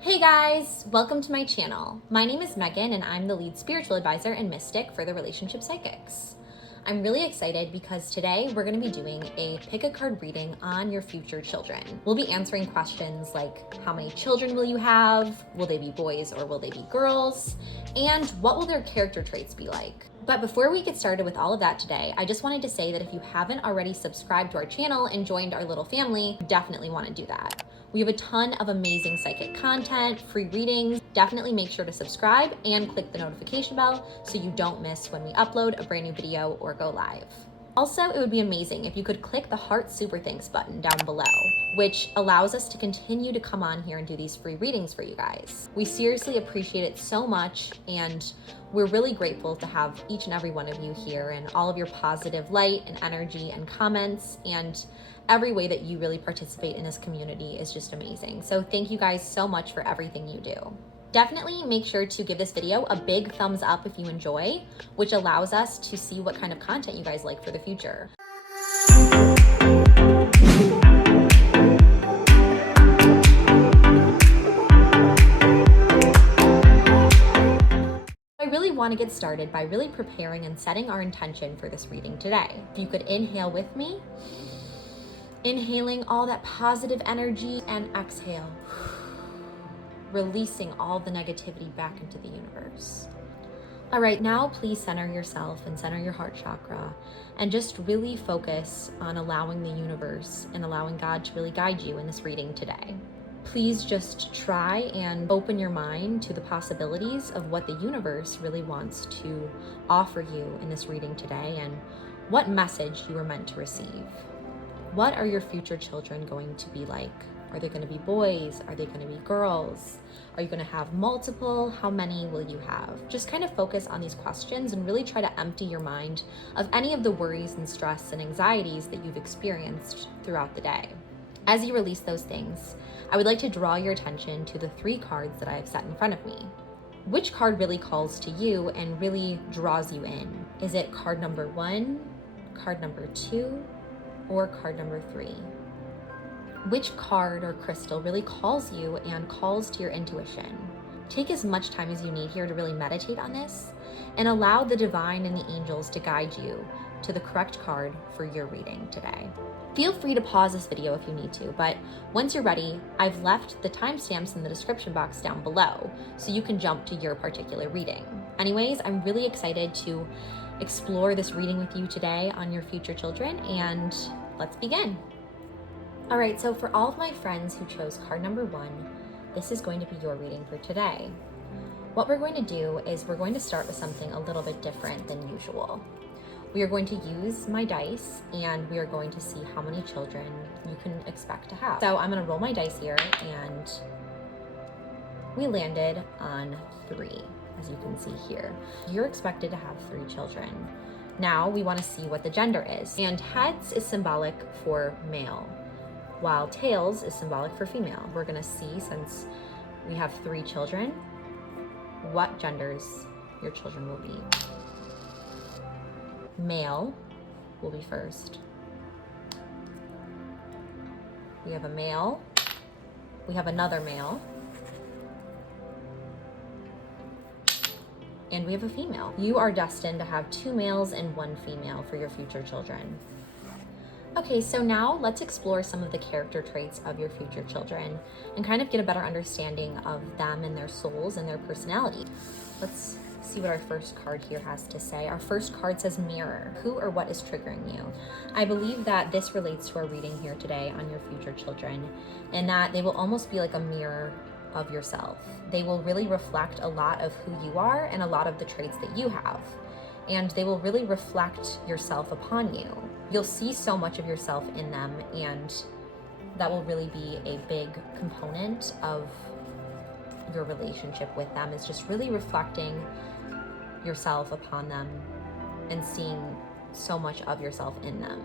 Hey guys, welcome to my channel. My name is Megan and I'm the lead spiritual advisor and mystic for the Relationship Psychics. I'm really excited because today we're going to be doing a pick a card reading on your future children. We'll be answering questions like how many children will you have, will they be boys or will they be girls, and what will their character traits be like. But before we get started with all of that today, I just wanted to say that if you haven't already subscribed to our channel and joined our little family, you definitely want to do that. We have a ton of amazing psychic content, free readings. Definitely make sure to subscribe and click the notification bell so you don't miss when we upload a brand new video or go live. Also, it would be amazing if you could click the heart super thanks button down below, which allows us to continue to come on here and do these free readings for you guys. We seriously appreciate it so much, and we're really grateful to have each and every one of you here and all of your positive light and energy and comments, and every way that you really participate in this community is just amazing. So thank you guys so much for everything you do. Definitely make sure to give this video a big thumbs up if you enjoy, which allows us to see what kind of content you guys like for the future. I really want to get started by really preparing and setting our intention for this reading today. If you could inhale with me, inhaling all that positive energy, and exhale, releasing all the negativity back into the universe. All right, now please center yourself and center your heart chakra and just really focus on allowing the universe and allowing God to really guide you in this reading today. Please just try and open your mind to the possibilities of what the universe really wants to offer you in this reading today and what message you are meant to receive. What are your future children going to be like? Are they going to be boys? Are they going to be girls? Are you going to have multiple? How many will you have? Just kind of focus on these questions and really try to empty your mind of any of the worries and stress and anxieties that you've experienced throughout the day. As you release those things, I would like to draw your attention to the 3 cards that I have set in front of me. Which card really calls to you and really draws you in? Is it card number 1, card number 2, or card number 3? Which card or crystal really calls you and calls to your intuition? Take as much time as you need here to really meditate on this and allow the divine and the angels to guide you to the correct card for your reading today. Feel free to pause this video if you need to, but once you're ready, I've left the timestamps in the description box down below so you can jump to your particular reading. Anyways, I'm really excited to explore this reading with you today on your future children, and let's begin. All right, so for all of my friends who chose card number 1, this is going to be your reading for today. What we're going to do is we're going to start with something a little bit different than usual. We are going to use my dice and we are going to see how many children you can expect to have. So I'm going to roll my dice here, and we landed on 3, as you can see here. You're expected to have 3 children. Now we want to see what the gender is, and heads is symbolic for male, while tails is symbolic for female. We're gonna see, since we have 3 children, what genders your children will be. Male will be first. We have a male, we have another male, and we have a female. You are destined to have 2 males and 1 female for your future children. Okay, so now let's explore some of the character traits of your future children and kind of get a better understanding of them and their souls and their personality. Let's see what our first card here has to say. Our first card says mirror. Who or what is triggering you? I believe that this relates to our reading here today on your future children, and that they will almost be like a mirror of yourself. They will really reflect a lot of who you are and a lot of the traits that you have, and they will really reflect yourself upon you. You'll see so much of yourself in them, and that will really be a big component of your relationship with them, is just really reflecting yourself upon them and seeing so much of yourself in them.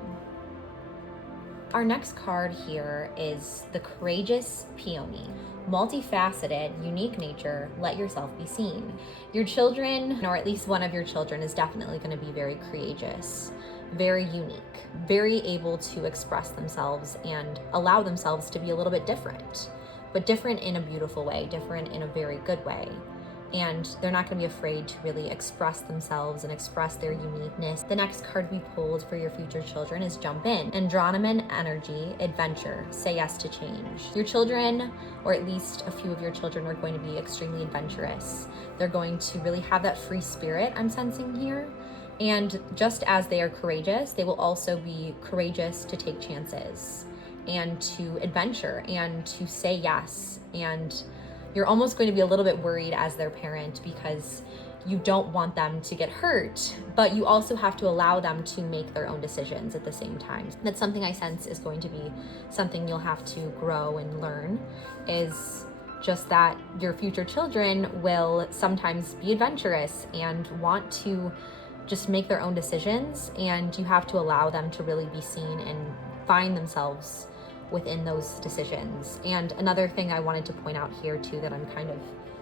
Our next card here is the Courageous Peony. Multifaceted, unique nature, let yourself be seen. Your children, or at least one of your children, is definitely going to be very courageous, very unique, very able to express themselves and allow themselves to be a little bit different. but different in a beautiful way, different in a very good way. And they're not going to be afraid to really express themselves and express their uniqueness. The next card we pulled for your future children is Jump In. Andronomen energy, adventure, say yes to change. Your children, or at least a few of your children, are going to be extremely adventurous. They're going to really have that free spirit I'm sensing here. And just as they are courageous, they will also be courageous to take chances and to adventure and to say yes. And you're almost going to be a little bit worried as their parent because you don't want them to get hurt, but you also have to allow them to make their own decisions at the same time. That's something I sense is going to be something you'll have to grow and learn, is just that your future children will sometimes be adventurous and want to just make their own decisions, and you have to allow them to really be seen and find themselves within those decisions. And another thing I wanted to point out here too that I'm kind of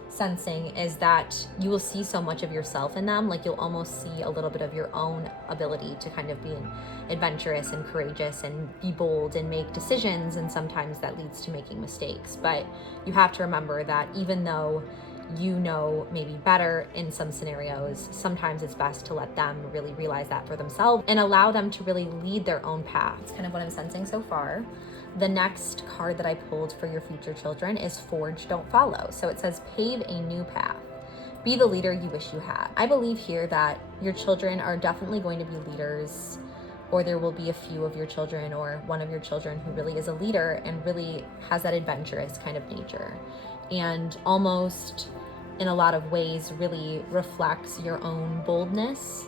sensing is that you will see so much of yourself in them. Like you'll almost see a little bit of your own ability to kind of be adventurous and courageous and be bold and make decisions, and sometimes that leads to making mistakes. But you have to remember that even though you know maybe better in some scenarios, sometimes it's best to let them really realize that for themselves and allow them to really lead their own path. It's kind of what I'm sensing so far. The next card that I pulled for your future children is Forge, Don't Follow. So it says pave a new path. Be the leader you wish you had. I believe here that your children are definitely going to be leaders, or there will be a few of your children or one of your children who really is a leader and really has that adventurous kind of nature, and almost in a lot of ways really reflects your own boldness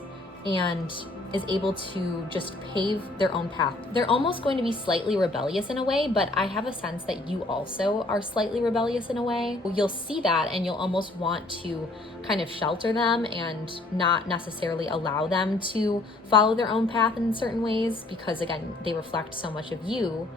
and is able to just pave their own path. They're almost going to be slightly rebellious in a way, but I have a sense that you also are slightly rebellious in a way. You'll see that and you'll almost want to kind of shelter them and not necessarily allow them to follow their own path in certain ways, because again, they reflect so much of you.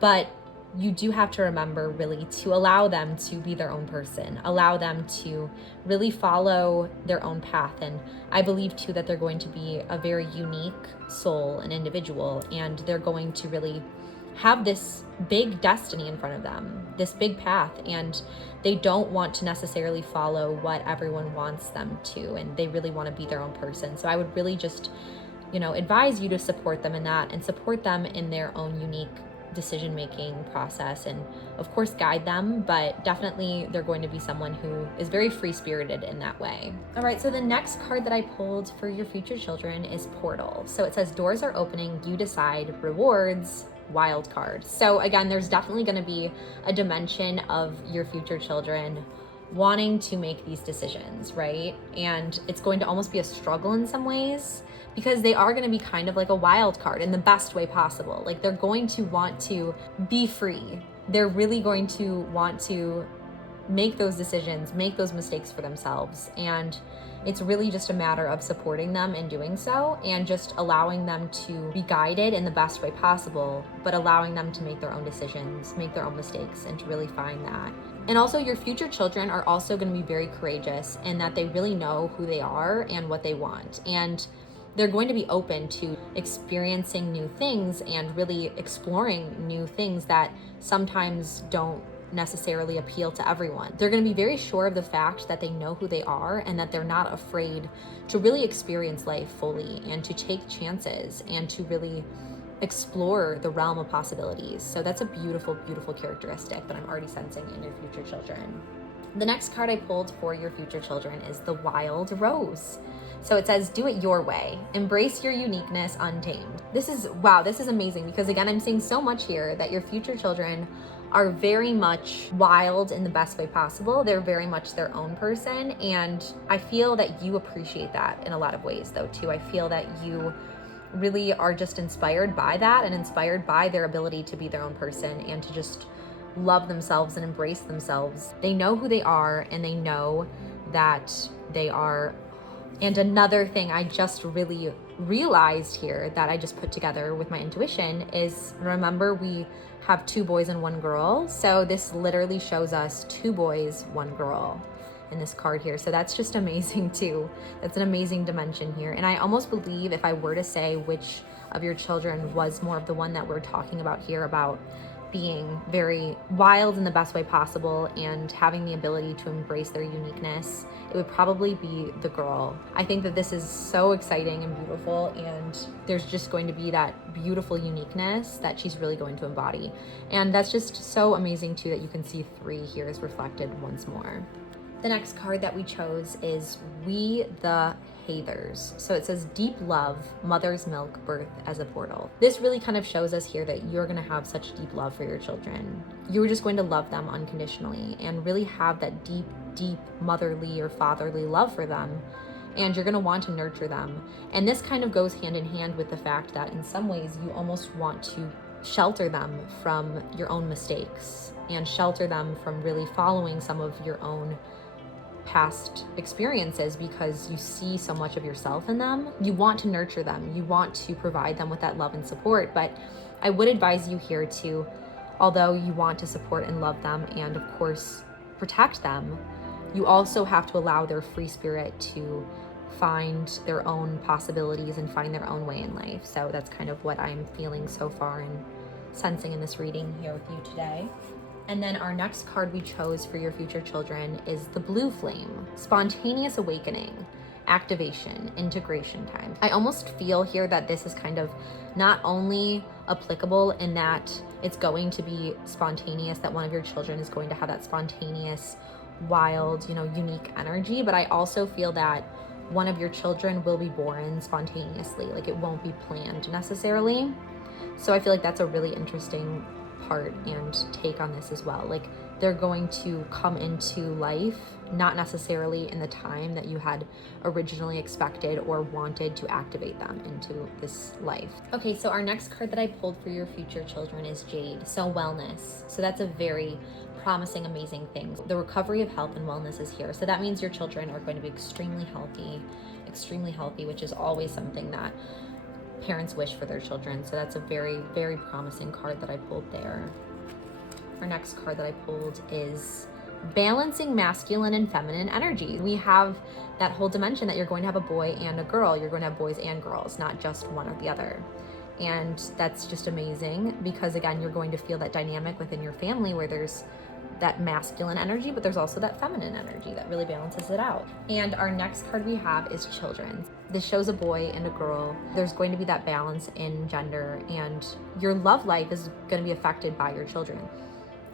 But you do have to remember really to allow them to be their own person, allow them to really follow their own path. And I believe too that they're going to be a very unique soul and individual, and they're going to really have this big destiny in front of them, this big path, and they don't want to necessarily follow what everyone wants them to, and they really want to be their own person. So I would really just, advise you to support them in that and support them in their own unique decision-making process, and of course guide them, but definitely they're going to be someone who is very free-spirited in that way. All right, so the next card that I pulled for your future children is Portal. So it says doors are opening, you decide, rewards, wild card. So again, there's definitely going to be a dimension of your future children wanting to make these decisions, right? And it's going to almost be a struggle in some ways, because they are going to be kind of like a wild card in the best way possible. Like they're going to want to be free. They're really going to want to make those decisions, make those mistakes for themselves. And it's really just a matter of supporting them in doing so and just allowing them to be guided in the best way possible, but allowing them to make their own decisions, make their own mistakes, and to really find that. And also your future children are also going to be very courageous in that they really know who they are and what they want. And they're going to be open to experiencing new things and really exploring new things that sometimes don't necessarily appeal to everyone. They're going to be very sure of the fact that they know who they are and that they're not afraid to really experience life fully and to take chances and to really explore the realm of possibilities. So that's a beautiful, beautiful characteristic that I'm already sensing in your future children. The next card I pulled for your future children is the Wild Rose. So it says, do it your way. Embrace your uniqueness untamed. This is amazing, because again, I'm seeing so much here that your future children are very much wild in the best way possible. They're very much their own person. And I feel that you appreciate that in a lot of ways though too. I feel that you really are just inspired by that and inspired by their ability to be their own person and to just love themselves and embrace themselves. They know who they are and they know that they are. And another thing I just really realized here that I just put together with my intuition is, remember, we have 2 boys and 1 girl. So this literally shows us 2 boys, 1 girl in this card here. So that's just amazing too. That's an amazing dimension here. And I almost believe if I were to say which of your children was more of the one that we're talking about here, about being very wild in the best way possible and having the ability to embrace their uniqueness, it would probably be the girl. I think that this is so exciting and beautiful, and there's just going to be that beautiful uniqueness that she's really going to embody. And that's just so amazing too, that you can see 3 here is reflected once more. The next card that we chose is We the Hathers. So it says deep love, mother's milk, birth as a portal. This really kind of shows us here that you're going to have such deep love for your children. You're just going to love them unconditionally and really have that deep, deep motherly or fatherly love for them. And you're going to want to nurture them. And this kind of goes hand in hand with the fact that in some ways you almost want to shelter them from your own mistakes and shelter them from really following some of your own past experiences, because you see so much of yourself in them. You want to nurture them. You want to provide them with that love and support. But I would advise you here to, although you want to support and love them and of course protect them, you also have to allow their free spirit to find their own possibilities and find their own way in life. So that's kind of what I'm feeling so far and sensing in this reading here with you today. And then our next card we chose for your future children is the Blue Flame. Spontaneous awakening, activation, integration time. I almost feel here that this is kind of not only applicable in that it's going to be spontaneous, that one of your children is going to have that spontaneous, wild, unique energy, but I also feel that one of your children will be born spontaneously. Like it won't be planned necessarily. So I feel like that's a really interesting part and take on this as well. Like they're going to come into life not necessarily in the time that you had originally expected or wanted to activate them into this life. Okay, so our next card that I pulled for your future children is Jade. So wellness. So that's a very promising, amazing thing. The recovery of health and wellness is here. So that means your children are going to be extremely healthy, which is always something that parents wish for their children. So that's a very, very promising card that I pulled there. Our next card that I pulled is balancing masculine and feminine energy. We have that whole dimension that you're going to have a boy and a girl. You're going to have boys and girls, not just one or the other. And that's just amazing because again, you're going to feel that dynamic within your family where there's that masculine energy, but there's also that feminine energy that really balances it out. And our next card we have is children. This shows a boy and a girl. There's going to be that balance in gender, and your love life is going to be affected by your children.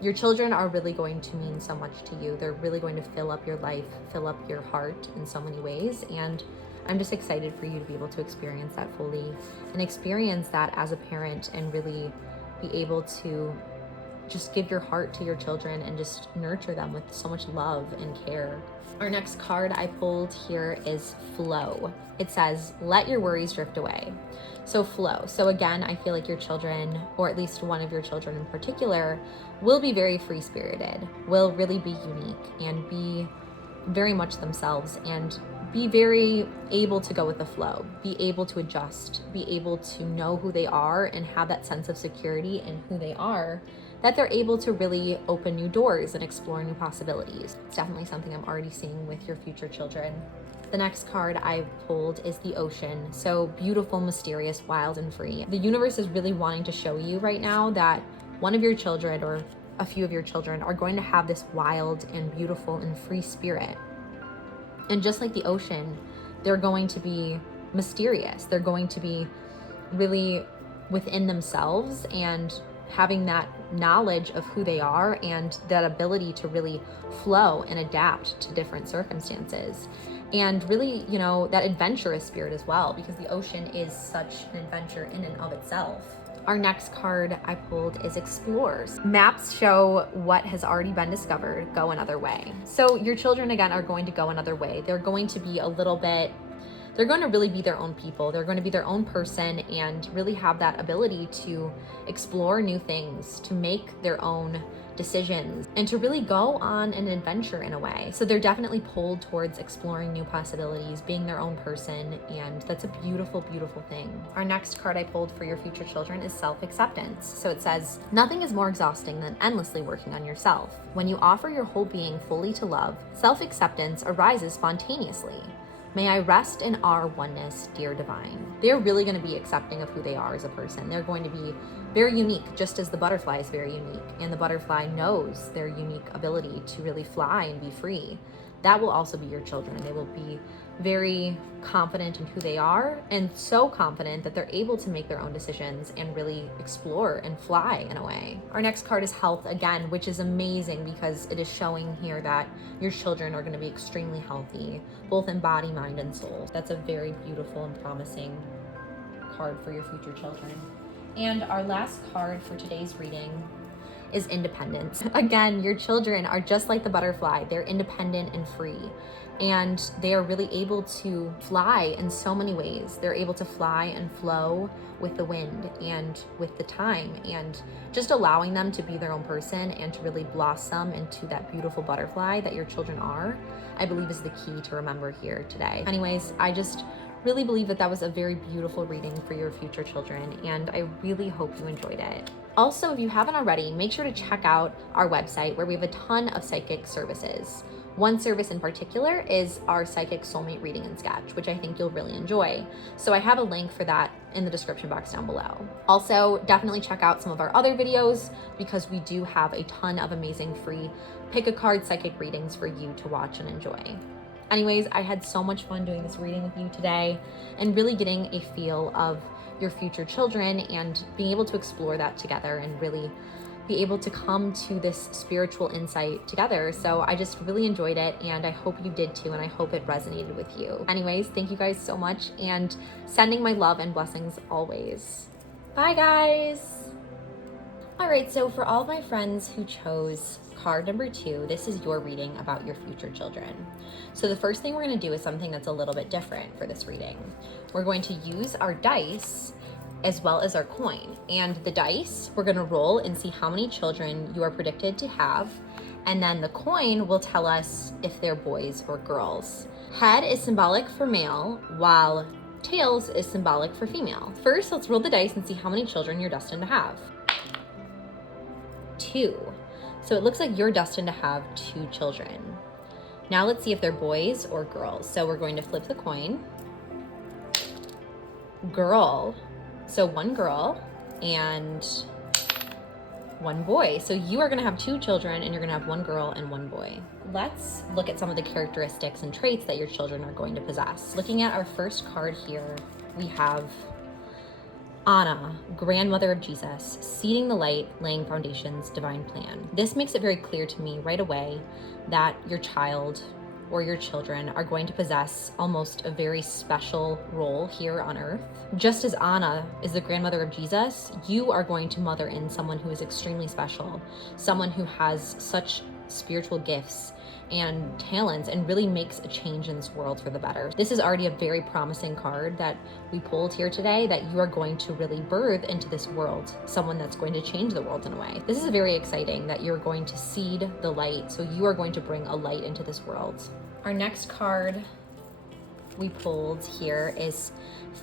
Your children are really going to mean so much to you. They're really going to fill up your life, fill up your heart in so many ways. And I'm just excited for you to be able to experience that fully and experience that as a parent and really be able to just give your heart to your children and just nurture them with so much love and care. Our next card I pulled here is Flow. It says, let your worries drift away. So flow. So again, I feel like your children, or at least one of your children in particular, will be very free-spirited, will really be unique and be very much themselves and be very able to go with the flow, be able to adjust, be able to know who they are and have that sense of security in who they are, that they're able to really open new doors and explore new possibilities. It's definitely something I'm already seeing with your future children. The next card I pulled is the Ocean. So beautiful, mysterious, wild, and free. The universe is really wanting to show you right now that one of your children or a few of your children are going to have this wild and beautiful and free spirit. And just like the ocean, they're going to be mysterious. They're going to be really within themselves and having that knowledge of who they are and that ability to really flow and adapt to different circumstances. And really, that adventurous spirit as well, because the ocean is such an adventure in and of itself. Our next card I pulled is Explores. Maps show what has already been discovered. Go another way. So your children, again, are going to go another way. They're going to be they're going to really be their own people. They're going to be their own person and really have that ability to explore new things, to make their own decisions, and to really go on an adventure in a way. So they're definitely pulled towards exploring new possibilities, being their own person, and that's a beautiful, beautiful thing. Our next card I pulled for your future children is Self-Acceptance. So it says, nothing is more exhausting than endlessly working on yourself. When you offer your whole being fully to love, self-acceptance arises spontaneously. May I rest in our oneness, dear divine. They're really going to be accepting of who they are as a person. They're going to be very unique, just as the butterfly is very unique. And the butterfly knows their unique ability to really fly and be free. That will also be your children. They will be very confident in who they are, and so confident that they're able to make their own decisions and really explore and fly in a way. Our next card is health again, which is amazing because it is showing here that your children are going to be extremely healthy, both in body, mind, and soul. That's a very beautiful and promising card for your future children. And our last card for today's reading is independence. Again, your children are just like the butterfly. They're independent and free. And they are really able to fly in so many ways. They're able to fly and flow with the wind and with the time, and just allowing them to be their own person and to really blossom into that beautiful butterfly that your children are, I believe is the key to remember here today. Anyways, I just really believe that was a very beautiful reading for your future children, and I really hope you enjoyed it. Also, if you haven't already, make sure to check out our website where we have a ton of psychic services. One service in particular is our psychic soulmate reading and sketch, which I think you'll really enjoy. So I have a link for that in the description box down below. Also, definitely check out some of our other videos because we do have a ton of amazing free pick a card psychic readings for you to watch and enjoy. Anyways, I had so much fun doing this reading with you today and really getting a feel of your future children and being able to explore that together and really be able to come to this spiritual insight together. So I just really enjoyed it, and I hope you did too, and I hope it resonated with you. Anyways, thank you guys so much, and sending my love and blessings always. Bye guys. All right, so for all of my friends who chose card number 2, this is your reading about your future children. So the first thing we're going to do is something that's a little bit different for this reading. We're going to use our dice as well as our coin. And the dice, we're going to roll and see how many children you are predicted to have. And then the coin will tell us if they're boys or girls. Head is symbolic for male, while tails is symbolic for female. First, let's roll the dice and see how many children you're destined to have. 2. So it looks like you're destined to have 2 children. Now let's see if they're boys or girls. So we're going to flip the coin. Girl. So 1 girl and 1 boy. So you are going to have 2 children, and you're going to have 1 girl and 1 boy. Let's look at some of the characteristics and traits that your children are going to possess. Looking at our first card here, we have Anna, grandmother of Jesus, seeding the light, laying foundations, divine plan. This makes it very clear to me right away that your child or your children are going to possess almost a very special role here on earth. Just as Anna is the grandmother of Jesus, you are going to mother in someone who is extremely special, someone who has such spiritual gifts and talents and really makes a change in this world for the better. This is already a very promising card that we pulled here today, that you are going to really birth into this world, someone that's going to change the world in a way. This is very exciting that you're going to seed the light, so you are going to bring a light into this world. Our next card we pulled here is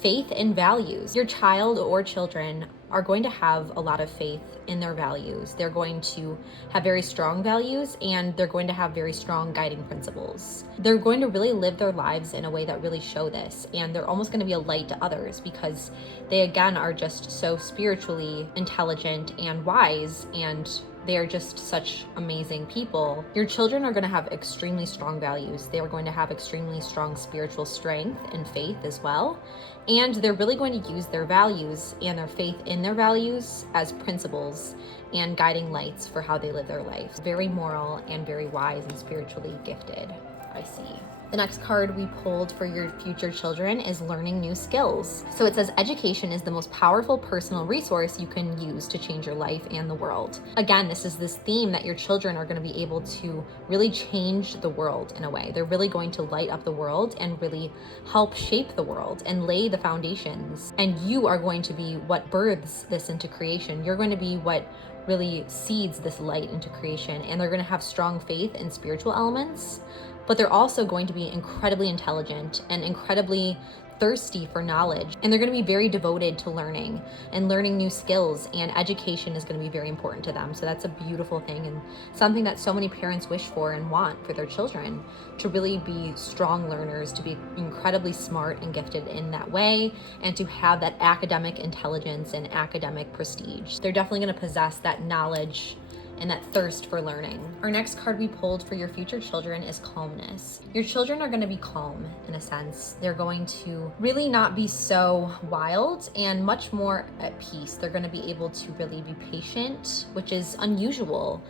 faith and values. Your child or children are going to have a lot of faith in their values. They're going to have very strong values, and they're going to have very strong guiding principles. They're going to really live their lives in a way that really show this, and they're almost going to be a light to others because they again are just so spiritually intelligent and wise, and they are just such amazing people. Your children are going to have extremely strong values. They are going to have extremely strong spiritual strength and faith as well. And they're really going to use their values and their faith in their values as principles and guiding lights for how they live their life. Very moral and very wise and spiritually gifted, I see. The next card we pulled for your future children is learning new skills. So it says education is the most powerful personal resource you can use to change your life and the world. Again, this is this theme that your children are going to be able to really change the world in a way. They're really going to light up the world and really help shape the world and lay the foundations. And you are going to be what births this into creation. You're going to be what really seeds this light into creation, and they're going to have strong faith in spiritual elements, but they're also going to be incredibly intelligent and incredibly thirsty for knowledge, and they're going to be very devoted to learning and learning new skills, and education is going to be very important to them. So that's a beautiful thing, and something that so many parents wish for and want for their children, to really be strong learners, to be incredibly smart and gifted in that way, and to have that academic intelligence and academic prestige. They're definitely going to possess that knowledge and that thirst for learning. Our next card we pulled for your future children is calmness. Your children are going to be calm in a sense. They're going to really not be so wild and much more at peace. They're going to be able to really be patient, which is unusual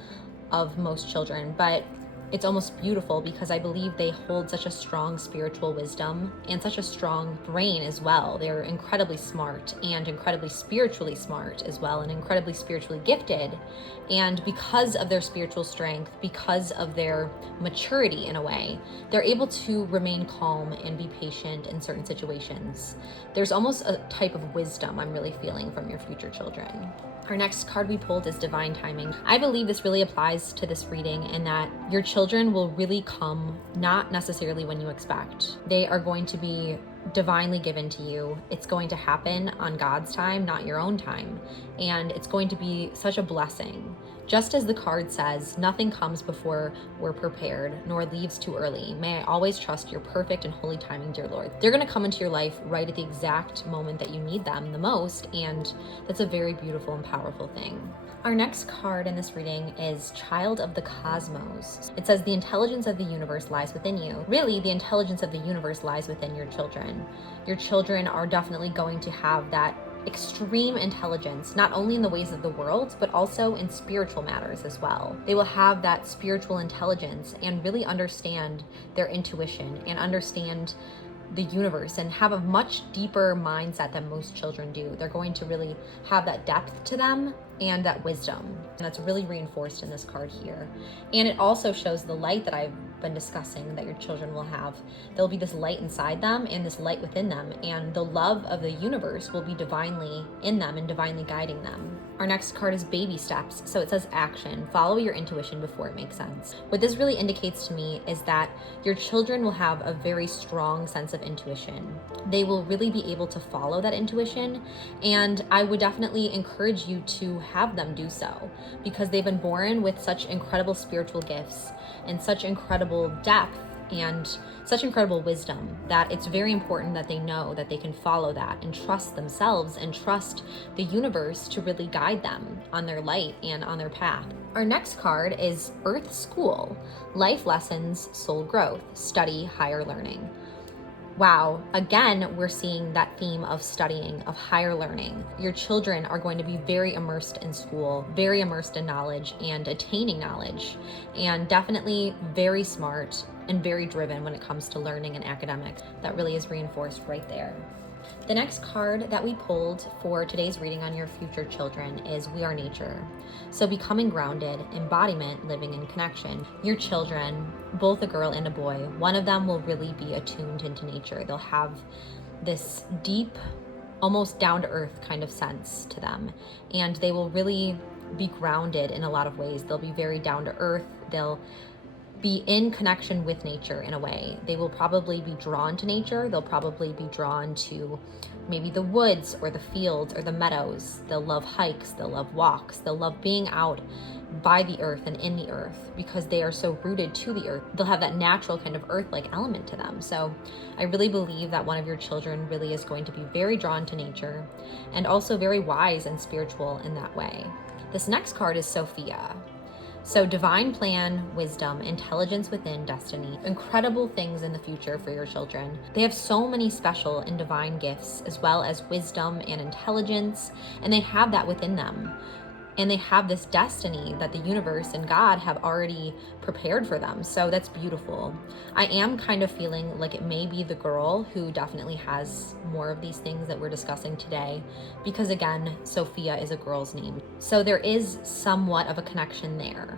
of most children, but it's almost beautiful because I believe they hold such a strong spiritual wisdom and such a strong brain as well. They're incredibly smart and incredibly spiritually smart as well, and incredibly spiritually gifted. And because of their spiritual strength, because of their maturity in a way, they're able to remain calm and be patient in certain situations. There's almost a type of wisdom I'm really feeling from your future children. Our next card we pulled is divine timing. I believe this really applies to this reading in that your children will really come not necessarily when you expect. They are going to be divinely given to you. It's going to happen on God's time, not your own time. And it's going to be such a blessing. Just as the card says, nothing comes before we're prepared, nor leaves too early. May I always trust your perfect and holy timing, dear Lord. They're going to come into your life right at the exact moment that you need them the most, and that's a very beautiful and powerful thing. Our next card in this reading is Child of the Cosmos. It says the intelligence of the universe lies within you. Really, the intelligence of the universe lies within your children. Your children are definitely going to have that extreme intelligence, not only in the ways of the world, but also in spiritual matters as well. They will have that spiritual intelligence and really understand their intuition and understand the universe and have a much deeper mindset than most children do. They're going to really have that depth to them and that wisdom. And that's really reinforced in this card here. And it also shows the light that I've been discussing that your children will have. There'll be this light inside them and this light within them, and the love of the universe will be divinely in them and divinely guiding them. Our next card is baby steps. So it says action. Follow your intuition before it makes sense. What this really indicates to me is that your children will have a very strong sense of intuition. They will really be able to follow that intuition, and I would definitely encourage you to have them do so, because they've been born with such incredible spiritual gifts and such incredible depth and such incredible wisdom that it's very important that they know that they can follow that and trust themselves and trust the universe to really guide them on their light and on their path. Our next card is Earth School, Life Lessons, Soul Growth, Study Higher Learning. Wow, again, we're seeing that theme of studying, of higher learning. Your children are going to be very immersed in school, very immersed in knowledge and attaining knowledge, and definitely very smart and very driven when it comes to learning and academics. That really is reinforced right there. The next card that we pulled for today's reading on your future children is We Are Nature. So becoming grounded, embodiment, living in connection. Your children, both a girl and a boy, one of them will really be attuned into nature. They'll have this deep, almost down to earth kind of sense to them. And they will really be grounded in a lot of ways. They'll be very down to earth. They'll be in connection with nature in a way. They will probably be drawn to nature. They'll probably be drawn to maybe the woods or the fields or the meadows. They'll love hikes, they'll love walks, they'll love being out by the earth and in the earth because they are so rooted to the earth. They'll have that natural kind of earth-like element to them. So I really believe that one of your children really is going to be very drawn to nature and also very wise and spiritual in that way. This next card is Sophia. So divine plan, wisdom, intelligence within, destiny, incredible things in the future for your children. They have so many special and divine gifts as well as wisdom and intelligence, and they have that within them. And they have this destiny that the universe and God have already prepared for them. So that's beautiful. I am kind of feeling like it may be the girl who definitely has more of these things that we're discussing today, because again, Sophia is a girl's name. So there is somewhat of a connection there.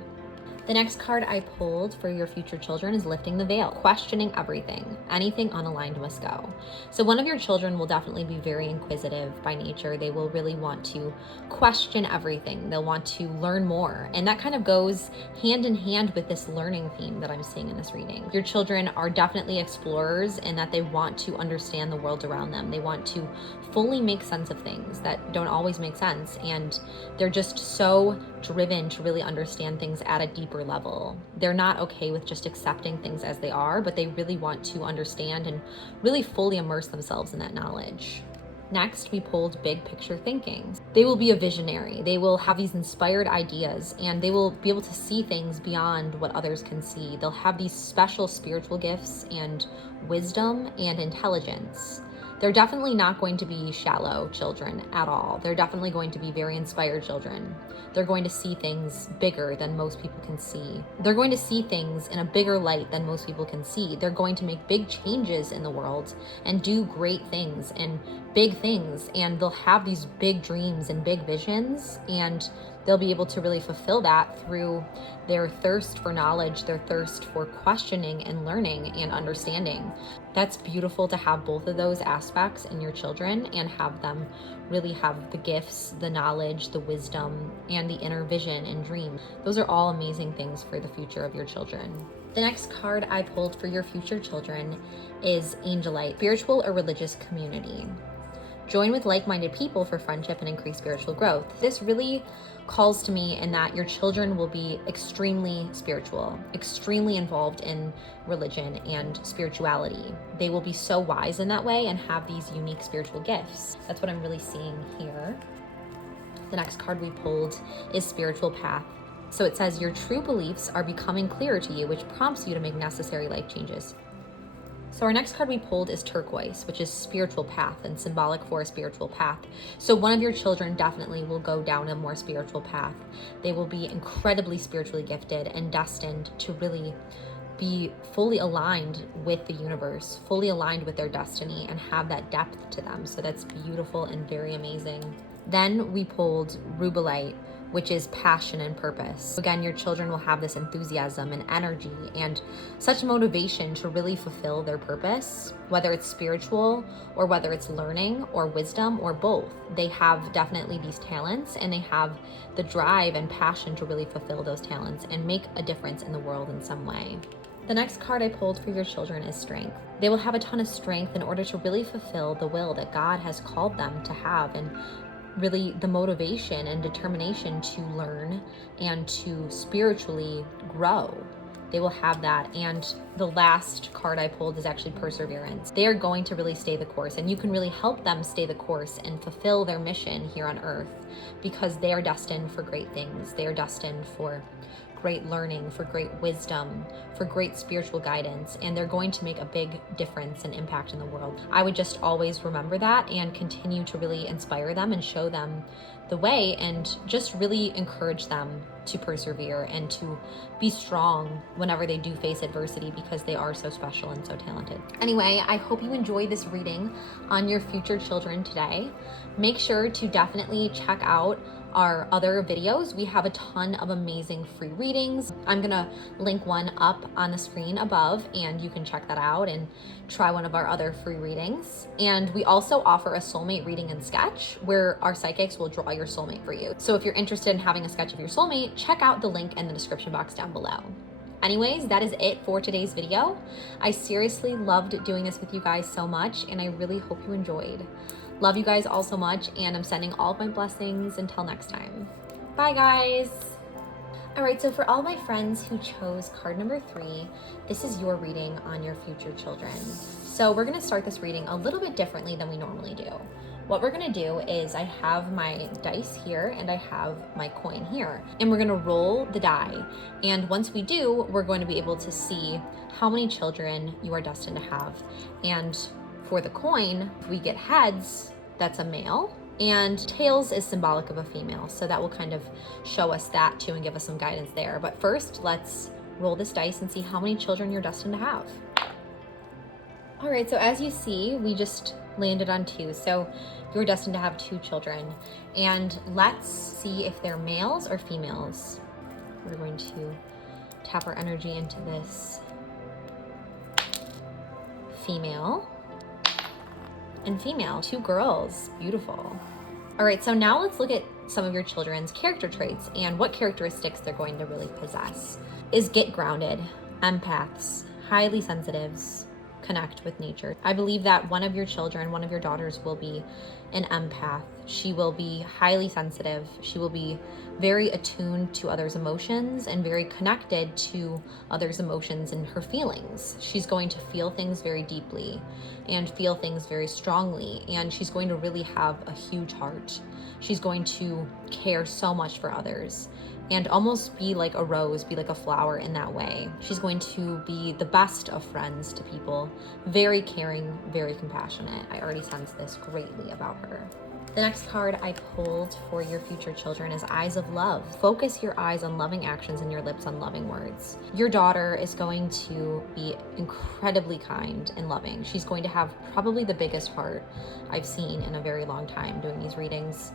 The next card I pulled for your future children is lifting the veil, questioning everything. Anything unaligned must go. So one of your children will definitely be very inquisitive by nature. They will really want to question everything. They'll want to learn more. And that kind of goes hand in hand with this learning theme that I'm seeing in this reading. Your children are definitely explorers in that they want to understand the world around them. They want to fully make sense of things that don't always make sense. And they're just so driven to really understand things at a deeper level. They're not okay with just accepting things as they are, but they really want to understand and really fully immerse themselves in that knowledge. Next, we pulled big picture thinking. They will be a visionary. They will have these inspired ideas and they will be able to see things beyond what others can see. They'll have these special spiritual gifts and wisdom and intelligence. They're definitely not going to be shallow children at all. They're definitely going to be very inspired children. They're going to see things bigger than most people can see. They're going to see things in a bigger light than most people can see. They're going to make big changes in the world and do great things and big things. And they'll have these big dreams and big visions, and they'll be able to really fulfill that through their thirst for knowledge, their thirst for questioning and learning and understanding. That's beautiful to have both of those aspects in your children and have them really have the gifts, the knowledge, the wisdom, and the inner vision and dream. Those are all amazing things for the future of your children. The next card I pulled for your future children is Angelite, spiritual or religious community. Join with like-minded people for friendship and increased spiritual growth. This really calls to me in that your children will be extremely spiritual, extremely involved in religion and spirituality. They will be so wise in that way and have these unique spiritual gifts. That's what I'm really seeing here. The next card we pulled is spiritual path. So it says your true beliefs are becoming clearer to you, which prompts you to make necessary life changes. So our next card we pulled is turquoise, which is spiritual path and symbolic for a spiritual path. So one of your children definitely will go down a more spiritual path. They will be incredibly spiritually gifted and destined to really be fully aligned with the universe, fully aligned with their destiny, and have that depth to them. So that's beautiful and very amazing. Then we pulled rubellite, which is passion and purpose. Again, your children will have this enthusiasm and energy and such motivation to really fulfill their purpose, whether it's spiritual or whether it's learning or wisdom or both. They have definitely these talents and they have the drive and passion to really fulfill those talents and make a difference in the world in some way. The next card I pulled for your children is strength. They will have a ton of strength in order to really fulfill the will that God has called them to have, and really the motivation and determination to learn and to spiritually grow. They will have that. And the last card I pulled is actually perseverance. They are going to really stay the course, and you can really help them stay the course and fulfill their mission here on earth, because they are destined for great things. They are destined for great learning, for great wisdom, for great spiritual guidance, and they're going to make a big difference and impact in the world. I would just always remember that and continue to really inspire them and show them the way, and just really encourage them to persevere and to be strong whenever they do face adversity, because they are so special and so talented. Anyway, I hope you enjoyed this reading on your future children today. Make sure to definitely check out our other videos. We have a ton of amazing free readings. I'm gonna link one up on the screen above, and you can check that out and try one of our other free readings. And we also offer a soulmate reading and sketch where our psychics will draw your soulmate for you. So if you're interested in having a sketch of your soulmate, check out the link in the description box down below. Anyways, that is it for today's video. I seriously loved doing this with you guys so much, and I really hope you enjoyed. Love you guys all so much, and I'm sending all of my blessings until next time. Bye, guys. All right, so for all my friends who chose card number 3, this is your reading on your future children. So we're gonna start this reading a little bit differently than we normally do. What we're gonna do is I have my dice here and I have my coin here, and we're gonna roll the die. And once we do, we're going to be able to see how many children you are destined to have. And for the coin, if we get heads, that's a male, and tails is symbolic of a female. So that will kind of show us that too and give us some guidance there. But first, let's roll this dice and see how many children you're destined to have. All right, so as you see, we just landed on 2. So you're destined to have 2 children. And let's see if they're males or females. We're going to tap our energy into this female and female. 2 girls. Beautiful. All right, so now let's look at some of your children's character traits and what characteristics they're going to really possess. Is get grounded, empaths, highly sensitives, connect with nature. I believe that one of your children, one of your daughters, will be an empath. She will be highly sensitive. She will be very attuned to others' emotions and very connected to others' emotions and her feelings. She's going to feel things very deeply and feel things very strongly, and she's going to really have a huge heart. She's going to care so much for others and almost be like a rose, be like a flower in that way. She's going to be the best of friends to people, very caring, very compassionate. I already sense this greatly about her. The next card I pulled for your future children is Eyes of Love. Focus your eyes on loving actions and your lips on loving words. Your daughter is going to be incredibly kind and loving. She's going to have probably the biggest heart I've seen in a very long time doing these readings.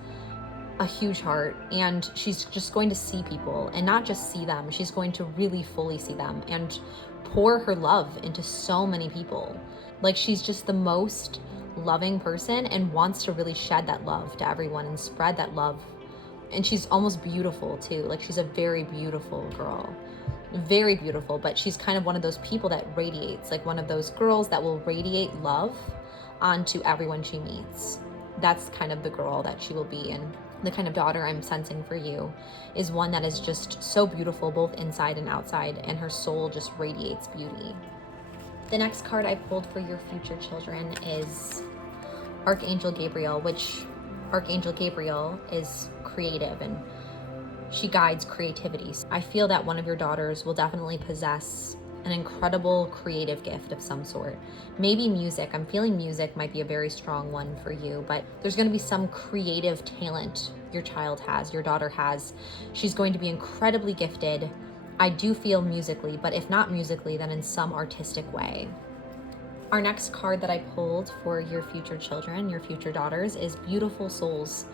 A huge heart, and she's just going to see people and not just see them. She's going to really fully see them and pour her love into so many people. Like, she's just the most loving person and wants to really shed that love to everyone and spread that love. And she's almost beautiful too. Like, she's a very beautiful girl, very beautiful, but she's kind of one of those people that radiates, like one of those girls that will radiate love onto everyone she meets. That's kind of the girl that she will be. And the kind of daughter I'm sensing for you is one that is just so beautiful, both inside and outside, and her soul just radiates beauty. The next card I pulled for your future children is Archangel Gabriel, which Archangel Gabriel is creative and she guides creativity. I feel that one of your daughters will definitely possess an incredible creative gift of some sort. Maybe music. I'm feeling music might be a very strong one for you, but there's going to be some creative talent your child has, your daughter has. She's going to be incredibly gifted. I do feel musically, but if not musically, then in some artistic way. Our next card that I pulled for your future children, your future daughters, is Beautiful Souls.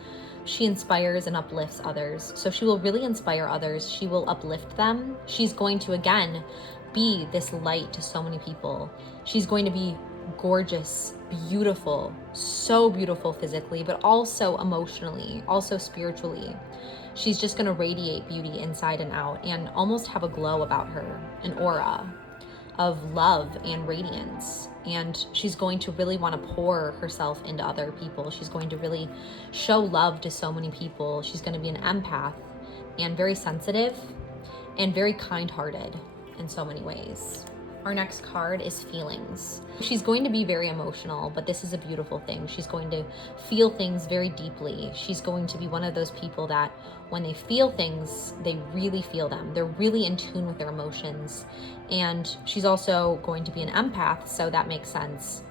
She inspires and uplifts others. So she will really inspire others. She will uplift them. She's going to, again, be this light to so many people. She's going to be gorgeous, beautiful, so beautiful physically, but also emotionally, also spiritually. She's just going to radiate beauty inside and out and almost have a glow about her, an aura of love and radiance. And she's going to really want to pour herself into other people. She's going to really show love to so many people. She's going to be an empath and very sensitive and very kind-hearted in so many ways. Our next card is Feelings. She's going to be very emotional, but this is a beautiful thing. She's going to feel things very deeply. She's going to be one of those people that when they feel things, they really feel them. They're really in tune with their emotions. And she's also going to be an empath, so that makes sense.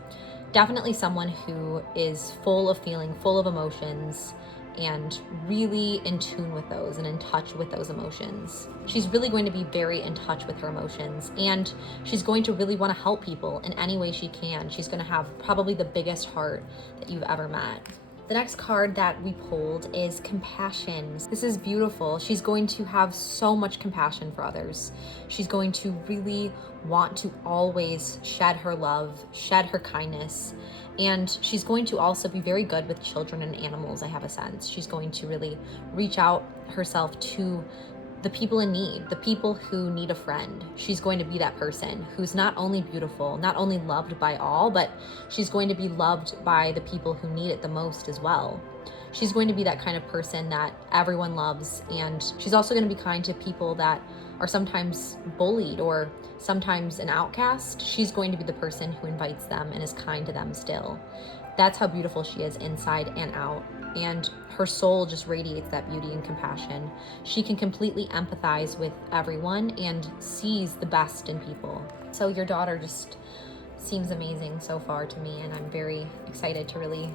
Definitely someone who is full of feeling, full of emotions, and really in tune with those and in touch with those emotions. She's really going to be very in touch with her emotions, and she's going to really want to help people in any way she can. She's going to have probably the biggest heart that you've ever met. The next card that we pulled is Compassion. This is beautiful. She's going to have so much compassion for others. She's going to really want to always shed her love, shed her kindness, and she's going to also be very good with children and animals, I have a sense. She's going to really reach out herself to the people in need, the people who need a friend. She's going to be that person who's not only beautiful, not only loved by all, but she's going to be loved by the people who need it the most as well. She's going to be that kind of person that everyone loves, and she's also going to be kind to people that are sometimes bullied or sometimes an outcast. She's going to be the person who invites them and is kind to them still. That's how beautiful she is inside and out. And her soul just radiates that beauty and compassion. She can completely empathize with everyone and sees the best in people. So your daughter just seems amazing so far to me, and I'm very excited to really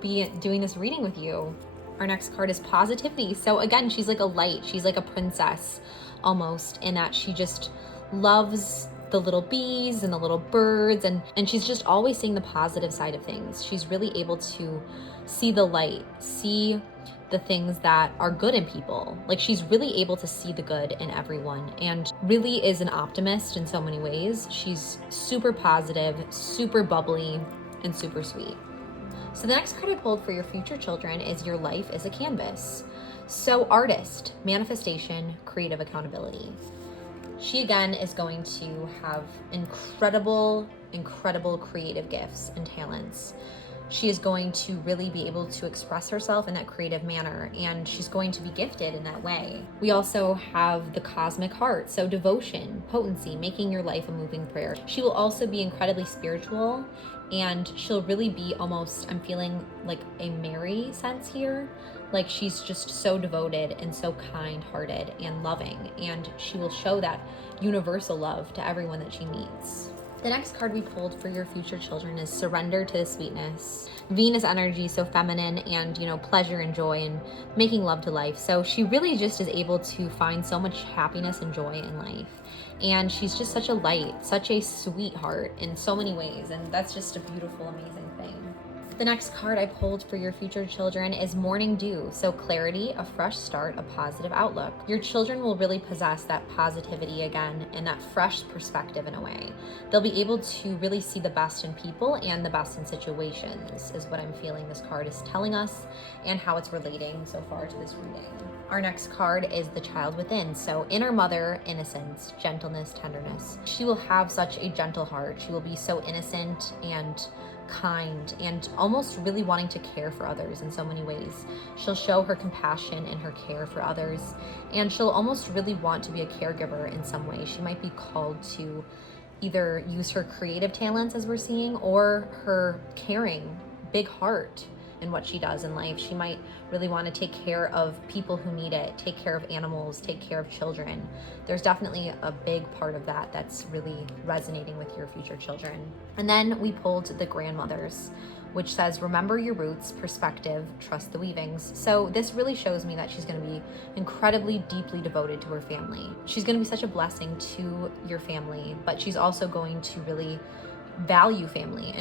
be doing this reading with you. Our next card is Positivity. So again, she's like a light. She's like a princess almost, in that she just loves the little bees and the little birds, and she's just always seeing the positive side of things. She's really able to see the light, see the things that are good in people. Like, she's really able to see the good in everyone and really is an optimist in so many ways. She's super positive, super bubbly, and super sweet. So the next card I pulled for your future children is your life is a canvas. So artist, manifestation, creative accountability. She again is going to have incredible creative gifts and talents. She is going to really be able to express herself in that creative manner, and she's going to be gifted in that way. We also have the cosmic heart, so devotion, potency, making your life a moving prayer. She will also be incredibly spiritual, and she'll really be almost, I'm feeling like a Mary sense here. Like, she's just so devoted and so kind-hearted and loving, and she will show that universal love to everyone that she meets. The next card we pulled for your future children is surrender to the sweetness. Venus energy, so feminine and, pleasure and joy and making love to life. So she really just is able to find so much happiness and joy in life. And she's just such a light, such a sweetheart in so many ways. And that's just a beautiful, amazing thing. The next card I pulled for your future children is Morning Dew. So clarity, a fresh start, a positive outlook. Your children will really possess that positivity again and that fresh perspective in a way. They'll be able to really see the best in people and the best in situations, is what I'm feeling this card is telling us and how it's relating so far to this reading. Our next card is the child within. So inner mother, innocence, gentleness, tenderness. She will have such a gentle heart. She will be so innocent and kind and almost really wanting to care for others in so many ways. She'll show her compassion and her care for others, and she'll almost really want to be a caregiver in some way. She might be called to either use her creative talents, as we're seeing, or her caring, big heart in what she does in life. She might really want to take care of people who need it, take care of animals, take care of children. There's definitely a big part of that that's really resonating with your future children. And then we pulled the grandmothers, which says, remember your roots, perspective, trust the weavings. So this really shows me that she's going to be incredibly deeply devoted to her family. She's going to be such a blessing to your family, but she's also going to really value family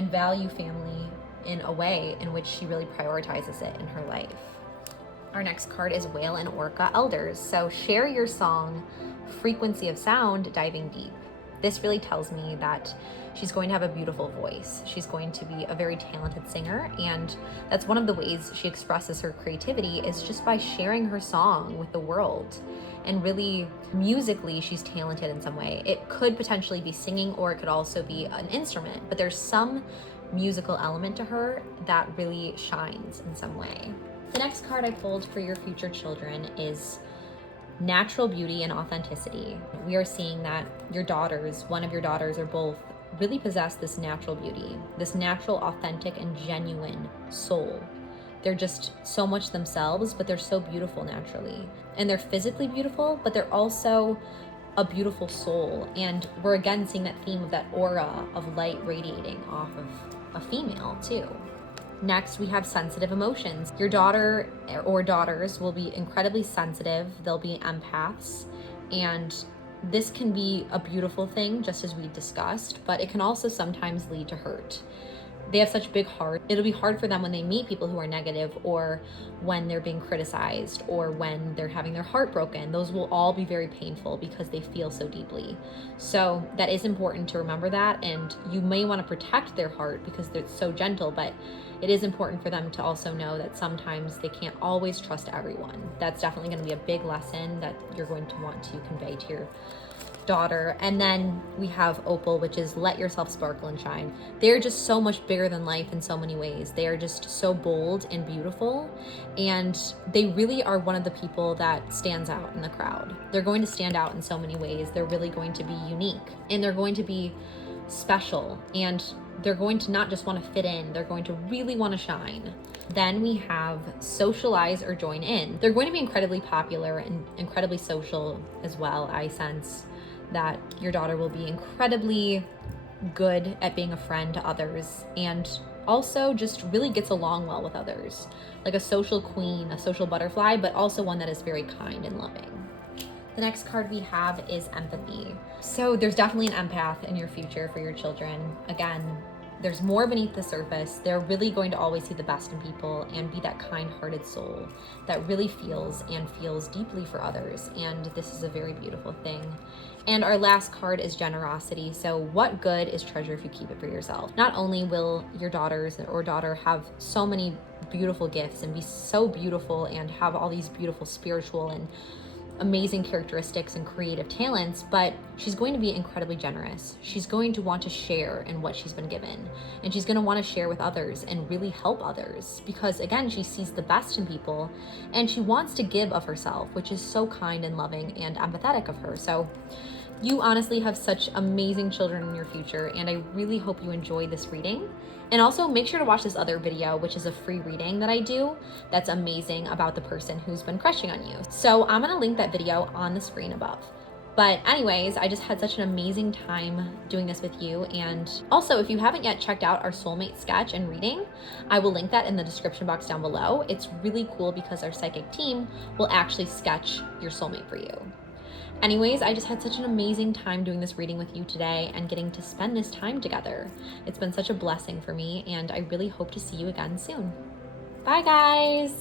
in a way in which she really prioritizes it in her life. Our next card is Whale and Orca Elders. So share your song, frequency of sound, diving deep. This really tells me that she's going to have a beautiful voice. She's going to be a very talented singer, and that's one of the ways she expresses her creativity is just by sharing her song with the world. And really, musically, she's talented in some way. It could potentially be singing, or it could also be an instrument, but there's some musical element to her that really shines in some way. The next card I pulled for your future children is natural beauty and authenticity. We are seeing that your daughters, one of your daughters or both, really possess this natural beauty, this natural, authentic, and genuine soul. They're just so much themselves, but they're so beautiful naturally. And they're physically beautiful, but they're also a beautiful soul. And we're again seeing that theme of that aura of light radiating off of a female too. Next, we have sensitive emotions. Your daughter or daughters will be incredibly sensitive. They'll be empaths, and this can be a beautiful thing, just as we discussed, but it can also sometimes lead to hurt. They have such big heart. It'll be hard for them when they meet people who are negative, or when they're being criticized, or when they're having their heart broken. Those will all be very painful because they feel so deeply. So that is important to remember that, and you may want to protect their heart because they're so gentle, but it is important for them to also know that sometimes they can't always trust everyone. That's definitely going to be a big lesson that you're going to want to convey to your daughter. And then we have Opal, which is let yourself sparkle and shine. They're just so much bigger than life in so many ways. They are just so bold and beautiful, and they really are one of the people that stands out in the crowd. They're going to stand out in so many ways. They're really going to be unique, and they're going to be special, and they're going to not just want to fit in, they're going to really want to shine. Then we have socialize or join in. They're going to be incredibly popular and incredibly social as well. I sense that your daughter will be incredibly good at being a friend to others, and also just really gets along well with others. Like a social queen, a social butterfly, but also one that is very kind and loving. The next card we have is empathy. So there's definitely an empath in your future for your children. Again, there's more beneath the surface. They're really going to always see the best in people and be that kind-hearted soul that really feels deeply for others. And this is a very beautiful thing. And our last card is generosity. So what good is treasure if you keep it for yourself? Not only will your daughters or daughter have so many beautiful gifts and be so beautiful and have all these beautiful spiritual and amazing characteristics and creative talents, but she's going to be incredibly generous. She's going to want to share in what she's been given, and she's going to want to share with others and really help others because, again, she sees the best in people and she wants to give of herself, which is so kind and loving and empathetic of her. So you honestly have such amazing children in your future, and I really hope you enjoyed this reading. And also make sure to watch this other video, which is a free reading that I do that's amazing about the person who's been crushing on you. So I'm gonna link that video on the screen above. But anyways, I just had such an amazing time doing this with you. And also, if you haven't yet checked out our soulmate sketch and reading, I will link that in the description box down below. It's really cool because our psychic team will actually sketch your soulmate for you. Anyways, I just had such an amazing time doing this reading with you today and getting to spend this time together. It's been such a blessing for me, and I really hope to see you again soon. Bye, guys.